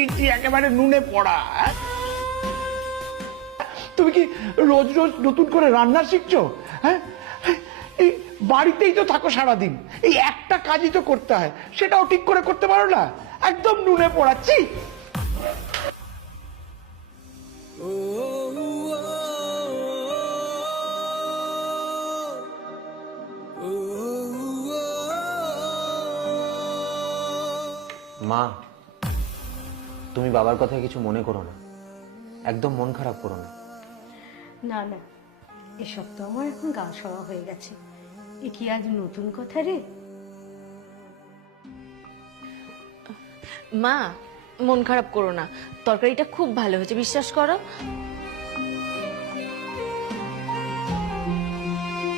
চিঠি একেবারে নুনে পড়া। তুমি কি রোজ রোজ নতুন করে রান্না শিখছো? হ্যাঁ, এই বাড়িতেই তো থাকো সারাদিন, এই একটা কাজই তো করতে হয়, সেটাও ঠিক করে করতে পারো না। একদম নুনে পড়াচ্ছি। মা, তুমি বাবার কথা কিছু মনে করো না, একদম মন খারাপ করো না। না না, এসব তো আমার এখন গা সওয়া হয়ে গেছে। এ কি আজ নতুন কথা রে? মা, মন খারাপ করো না, তরকারিটা খুব ভালো হয়েছে, বিশ্বাস করো।